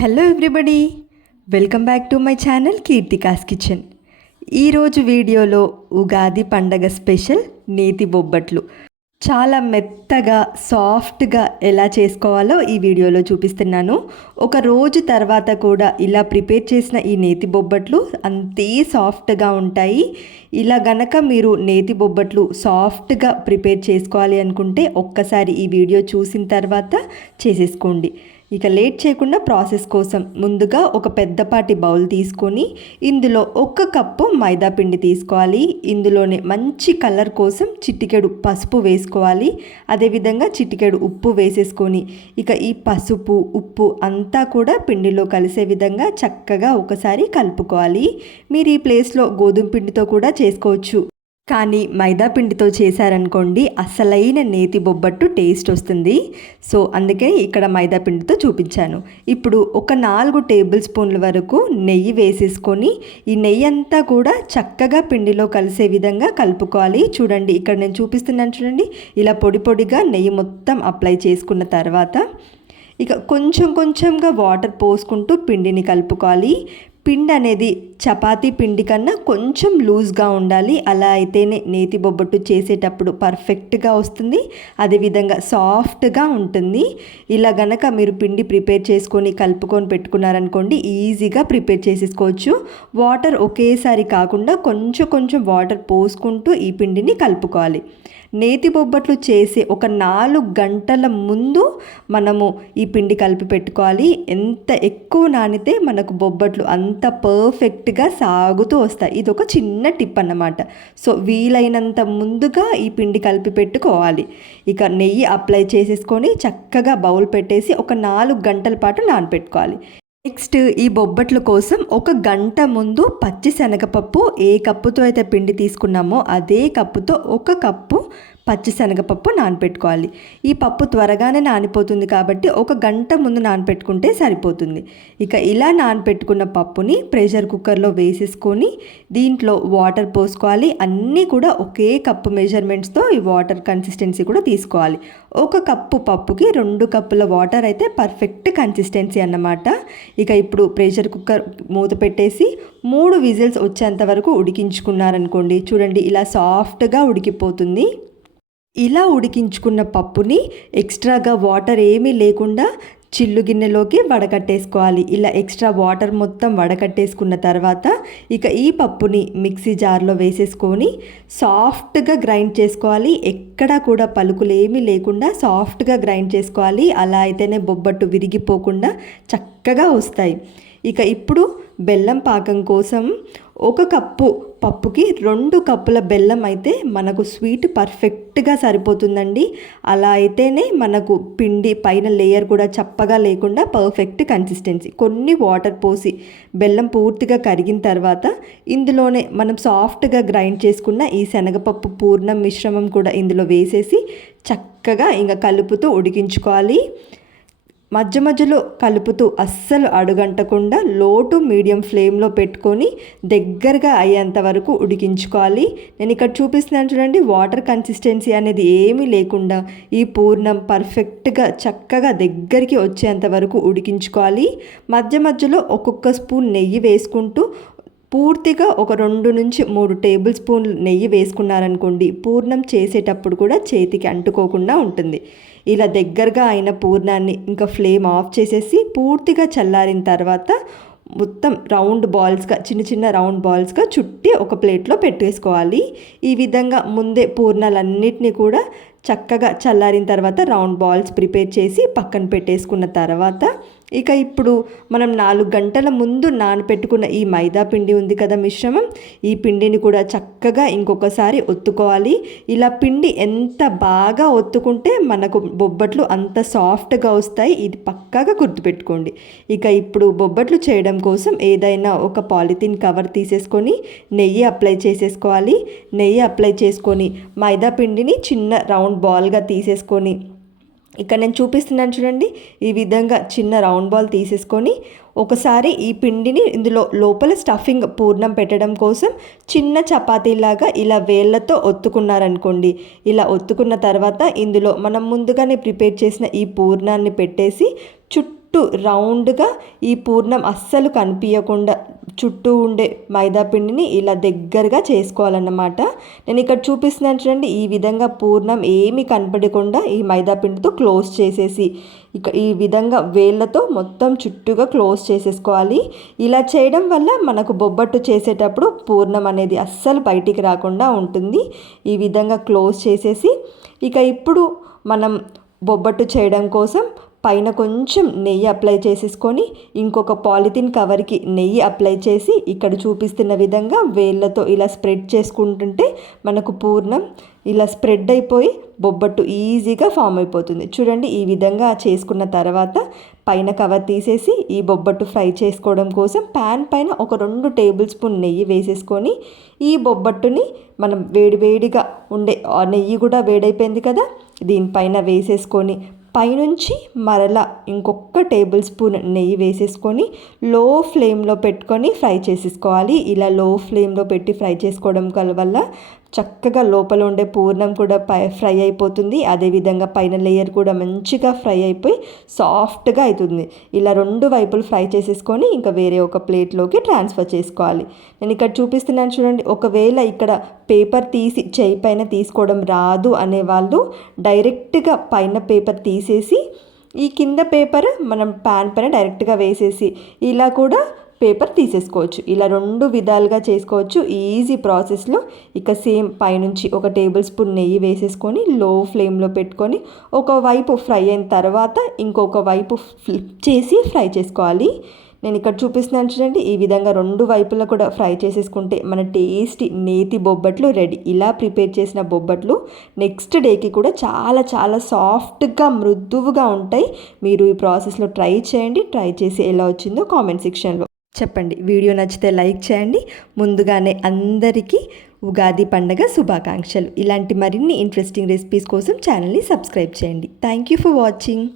Hello everybody, welcome back to my channel Keerthika's kitchen. ఈరోజు వీడియోలో ఉగాది పండగ స్పెషల్ నేతి బొబ్బట్లు చాలా మెత్తగా సాఫ్ట్గా ఎలా చేసుకోవాలో ఈ వీడియోలో చూపిస్తున్నాను. ఒక రోజు తర్వాత కూడా ఇలా ప్రిపేర్ చేసిన ఈ నేతి బొబ్బట్లు అంతే సాఫ్ట్గా ఉంటాయి. ఇలా గనక మీరు నేతి బొబ్బట్లు సాఫ్ట్గా ప్రిపేర్ చేసుకోవాలి అనుకుంటే ఒక్కసారి ఈ వీడియో చూసిన తర్వాత చేసేసుకోండి. ఇక లేట్ చేయకుండా ప్రాసెస్ కోసం ముందుగా ఒక పెద్దపాటి బౌల్ తీసుకొని ఇందులో 1 కప్పు మైదా పిండి తీసుకోవాలి. ఇందులోనే మంచి కలర్ కోసం చిటికెడు పసుపు వేసుకోవాలి. అదేవిధంగా చిటికెడు ఉప్పు వేసేసుకొని ఇక ఈ పసుపు ఉప్పు అంతా కూడా పిండిలో కలిసే విధంగా చక్కగా ఒకసారి కలుపుకోవాలి. మీరు ఈ ప్లేస్లో గోధుమ పిండితో కూడా చేసుకోవచ్చు, కానీ మైదా పిండితో చేశారనుకోండి అసలైన నేతి బొబ్బట్టు టేస్ట్ వస్తుంది. సో అందుకే ఇక్కడ మైదా పిండితో చూపించాను. ఇప్పుడు ఒక 4 టేబుల్ స్పూన్ల వరకు నెయ్యి వేసేసుకొని ఈ నెయ్యి అంతా కూడా చక్కగా పిండిలో కలిసే విధంగా కలుపుకోవాలి. చూడండి, ఇక్కడ నేను చూపిస్తున్నాను చూడండి, ఇలా పొడి పొడిగా నెయ్యి మొత్తం అప్లై చేసుకున్న తర్వాత ఇక కొంచెం కొంచెంగా వాటర్ పోసుకుంటూ పిండిని కలుపుకోవాలి. పిండి అనేది చపాతీ పిండి కన్నా కొంచెం లూజ్గా ఉండాలి. అలా అయితేనే నేతి బొబ్బట్టు చేసేటప్పుడు పర్ఫెక్ట్గా వస్తుంది, అదేవిధంగా సాఫ్ట్గా ఉంటుంది. ఇలా గనక మీరు పిండి ప్రిపేర్ చేసుకొని కలుపుకొని పెట్టుకున్నారనుకోండి ఈజీగా ప్రిపేర్ చేసేసుకోవచ్చు. వాటర్ ఒకేసారి కాకుండా కొంచెం కొంచెం వాటర్ పోసుకుంటూ ఈ పిండిని కలుపుకోవాలి. నేతి బొబ్బట్లు చేసే ఒక 4 గంటల ముందు మనము ఈ పిండి కలిపి పెట్టుకోవాలి. ఎంత ఎక్కువ నానితే మనకు బొబ్బట్లు అంత పర్ఫెక్ట్గా సాగుతూ వస్తాయి. ఇది ఒక చిన్న టిప్ అన్నమాట. సో వీలైనంత ముందుగా ఈ పిండి కలిపి పెట్టుకోవాలి. ఇక నెయ్యి అప్లై చేసేసుకొని చక్కగా బౌల్ పెట్టేసి ఒక 4 గంటల పాటు నానపెట్టుకోవాలి. నెక్స్ట్ ఈ బొబ్బట్ల కోసం 1 గంట ముందు పచ్చి శనగపప్పు ఏ కప్పుతో అయితే పిండి తీసుకున్నామో అదే కప్పుతో 1 కప్పు పచ్చి శనగపప్పు నానపెట్టుకోవాలి. ఈ పప్పు త్వరగానే నానిపోతుంది కాబట్టి 1 గంట ముందు నానపెట్టుకుంటే సరిపోతుంది. ఇక ఇలా నానపెట్టుకున్న పప్పుని ప్రెషర్ కుక్కర్లో వేసేసుకొని దీంట్లో వాటర్ పోసుకోవాలి. అన్నీ కూడా ఒకే కప్పు మెజర్మెంట్స్తో ఈ వాటర్ కన్సిస్టెన్సీ కూడా తీసుకోవాలి. 1 కప్పు పప్పుకి 2 కప్పుల వాటర్ అయితే పర్ఫెక్ట్ కన్సిస్టెన్సీ అన్నమాట. ఇక ఇప్పుడు ప్రెషర్ కుక్కర్ మూత పెట్టేసి 3 విజిల్స్ వచ్చేంత వరకు ఉడికించుకున్నారనుకోండి, చూడండి ఇలా సాఫ్ట్గా ఉడికిపోతుంది. ఇలా ఉడికించుకున్న పప్పుని ఎక్స్ట్రాగా వాటర్ ఏమీ లేకుండా చిల్లు గిన్నెలోకి వడకట్టేసుకోవాలి. ఇలా ఎక్స్ట్రా వాటర్ మొత్తం వడకట్టేసుకున్న తర్వాత ఇక ఈ పప్పుని మిక్సీ జార్లో వేసేసుకొని సాఫ్ట్గా గ్రైండ్ చేసుకోవాలి. ఎక్కడా కూడా పలుకులు ఏమీ లేకుండా సాఫ్ట్గా గ్రైండ్ చేసుకోవాలి. అలా అయితేనే బొబ్బట్టు విరిగిపోకుండా చక్కగా వస్తాయి. ఇక ఇప్పుడు బెల్లం పాకం కోసం 1 కప్పు పప్పుకి 2 కప్పుల బెల్లం అయితే మనకు స్వీట్ పర్ఫెక్ట్గా సరిపోతుందండి. అలా అయితేనే మనకు పిండి పైన లేయర్ కూడా చప్పగా లేకుండా పర్ఫెక్ట్ కన్సిస్టెన్సీ. కొన్ని వాటర్ పోసి బెల్లం పూర్తిగా కరిగిన తర్వాత ఇందులోనే మనం సాఫ్ట్గా గ్రైండ్ చేసుకున్న ఈ శనగపప్పు పూర్ణం మిశ్రమం కూడా ఇందులో వేసేసి చక్కగా ఇంకా కలుపుతూ ఉడికించుకోవాలి. మధ్య మధ్యలో కలుపుతూ అస్సలు అడుగంటకుండా లో టు మీడియం ఫ్లేమ్లో పెట్టుకొని దగ్గరగా అయ్యేంత వరకు ఉడికించుకోవాలి. నేను ఇక్కడ చూపిస్తున్నాను చూడండి, వాటర్ కన్సిస్టెన్సీ అనేది ఏమీ లేకుండా ఈ పూర్ణం పర్ఫెక్ట్గా చక్కగా దగ్గరికి వచ్చేంత వరకు ఉడికించుకోవాలి. మధ్య మధ్యలో ఒక్కొక్క స్పూన్ నెయ్యి వేసుకుంటూ పూర్తిగా ఒక 2 నుంచి 3 టేబుల్ స్పూన్లు నెయ్యి వేసుకున్నారనుకోండి పూర్ణం చేసేటప్పుడు కూడా చేతికి అంటుకోకుండా ఉంటుంది. ఇలా దగ్గరగా అయిన పూర్ణాన్ని ఇంకా ఫ్లేమ్ ఆఫ్ చేసేసి పూర్తిగా చల్లారిన తర్వాత మొత్తం రౌండ్ బాల్స్గా చిన్న చిన్న రౌండ్ బాల్స్గా చుట్టి ఒక ప్లేట్లో పెట్టేసుకోవాలి. ఈ విధంగా ముందే పూర్ణాలన్నిటినీ కూడా చక్కగా చల్లారిన తర్వాత రౌండ్ బాల్స్ ప్రిపేర్ చేసి పక్కన పెట్టేసుకున్న తర్వాత ఇక ఇప్పుడు మనం 4 గంటల ముందు నానపెట్టుకున్న ఈ మైదా పిండి ఉంది కదా మిశ్రమం, ఈ పిండిని కూడా చక్కగా ఇంకొకసారి ఒత్తుకోవాలి. ఇలా పిండి ఎంత బాగా ఒత్తుకుంటే మనకు బొబ్బట్లు అంత సాఫ్ట్గా వస్తాయి. ఇది పక్కాగా గుర్తుపెట్టుకోండి. ఇక ఇప్పుడు బొబ్బట్లు చేయడం కోసం ఏదైనా ఒక పాలిథిన్ కవర్ తీసేసుకొని నెయ్యి అప్లై చేసేసుకోవాలి. నెయ్యి అప్లై చేసుకొని మైదా పిండిని చిన్న రౌండ్ బాల్గా తీసేసుకొని ఇక్కడ నేను చూపిస్తున్నాను చూడండి, ఈ విధంగా చిన్న రౌండ్ బాల్ తీసేసుకొని ఒకసారి ఈ పిండిని ఇందులో లోపల స్టఫింగ్ పూర్ణం పెట్టడం కోసం చిన్న చపాతీలాగా ఇలా వేళ్ళతో ఒత్తుకున్నారనుకోండి. ఇలా ఒత్తుకున్న తర్వాత ఇందులో మనం ముందుగానే ప్రిపేర్ చేసిన ఈ పూర్ణాన్ని పెట్టేసి చుట్టూ చుట్టూ రౌండ్గా ఈ పూర్ణం అస్సలు కనిపించకుండా చుట్టూ ఉండే మైదా పిండిని ఇలా దగ్గరగా చేసుకోవాలన్నమాట. నేను ఇక్కడ చూపిస్తున్నాను చూడండి, ఈ విధంగా పూర్ణం ఏమీ కనపడకుండా ఈ మైదా పిండితో క్లోజ్ చేసేసి ఇక ఈ విధంగా వేళ్ళతో మొత్తం చుట్టూగా క్లోజ్ చేసేసుకోవాలి. ఇలా చేయడం వల్ల మనకు బొబ్బట్టు చేసేటప్పుడు పూర్ణం అనేది అస్సలు బయటికి రాకుండా ఉంటుంది. ఈ విధంగా క్లోజ్ చేసేసి ఇక ఇప్పుడు మనం బొబ్బట్టు చేయడం కోసం పైన కొంచెం నెయ్యి అప్లై చేసేసుకొని ఇంకొక పాలిథిన్ కవర్కి నెయ్యి అప్లై చేసి ఇక్కడ చూపిస్తున్న విధంగా వేళ్ళతో ఇలా స్ప్రెడ్ చేసుకుంటుంటే మనకు పూర్ణం ఇలా స్ప్రెడ్ అయిపోయి బొబ్బట్టు ఈజీగా ఫామ్ అయిపోతుంది. చూడండి, ఈ విధంగా చేసుకున్న తర్వాత పైన కవర్ తీసేసి ఈ బొబ్బట్టు ఫ్రై చేసుకోవడం కోసం ప్యాన్ పైన ఒక 2 టేబుల్ స్పూన్ నెయ్యి వేసేసుకొని ఈ బొబ్బట్టుని మనం వేడివేడిగా ఉండే నెయ్యి కూడా వేడైపోయింది కదా, దీనిపైన వేసేసుకొని పైనుంచి మరలా ఇంకొక టేబుల్ స్పూన్ నెయ్యి వేసేసుకొని లో ఫ్లేమ్లో పెట్టుకొని ఫ్రై చేసేసుకోవాలి. ఇలా లో ఫ్లేమ్లో పెట్టి ఫ్రై చేసుకోవడం వల్ల చక్కగా లోపల ఉండే పూర్ణం కూడా ఫ్రై అయిపోతుంది. అదేవిధంగా పైన లేయర్ కూడా మంచిగా ఫ్రై అయిపోయి సాఫ్ట్గా అవుతుంది. ఇలా 2 వైపులు ఫ్రై చేసేసుకొని ఇంకా వేరే ఒక ప్లేట్లోకి ట్రాన్స్ఫర్ చేసుకోవాలి. నేను ఇక్కడ చూపిస్తున్నాను చూడండి, ఒకవేళ ఇక్కడ పేపర్ తీసి చేయి పైన తీసుకోవడం రాదు అనేవాళ్ళు డైరెక్ట్గా పైన పేపర్ తీసేసి ఈ కింద పేపర్ మనం ప్యాన్ పైన డైరెక్ట్గా వేసేసి ఇలా కూడా పేపర్ తీసేసుకోవచ్చు. ఇలా 2 విధాలుగా చేసుకోవచ్చు ఈజీ ప్రాసెస్లో. ఇక సేమ్ పైనుంచి ఒక టేబుల్ స్పూన్ నెయ్యి వేసేసుకొని లో ఫ్లేమ్లో పెట్టుకొని ఒకవైపు ఫ్రై అయిన తర్వాత ఇంకొక వైపు ఫ్లిప్ చేసి ఫ్రై చేసుకోవాలి. నేను ఇక్కడ చూపిస్తున్నాను చూడండి, ఈ విధంగా 2 వైపులా కూడా ఫ్రై చేసేసుకుంటే మన టేస్టీ నేతి బొబ్బట్లు రెడీ. ఇలా ప్రిపేర్ చేసిన బొబ్బట్లు నెక్స్ట్ డేకి కూడా చాలా చాలా సాఫ్ట్గా మృదువుగా ఉంటాయి. మీరు ఈ ప్రాసెస్లో ట్రై చేయండి. ట్రై చేసి ఎలా వచ్చిందో కామెంట్ సెక్షన్లో చెప్పండి. వీడియో నచ్చితే లైక్ చేయండి. ముందుగానే అందరికీ ఉగాది పండగ శుభాకాంక్షలు. ఇలాంటి మరిన్ని ఇంట్రెస్టింగ్ రెసిపీస్ కోసం ఛానల్ని సబ్స్క్రైబ్ చేయండి. Thank you for watching.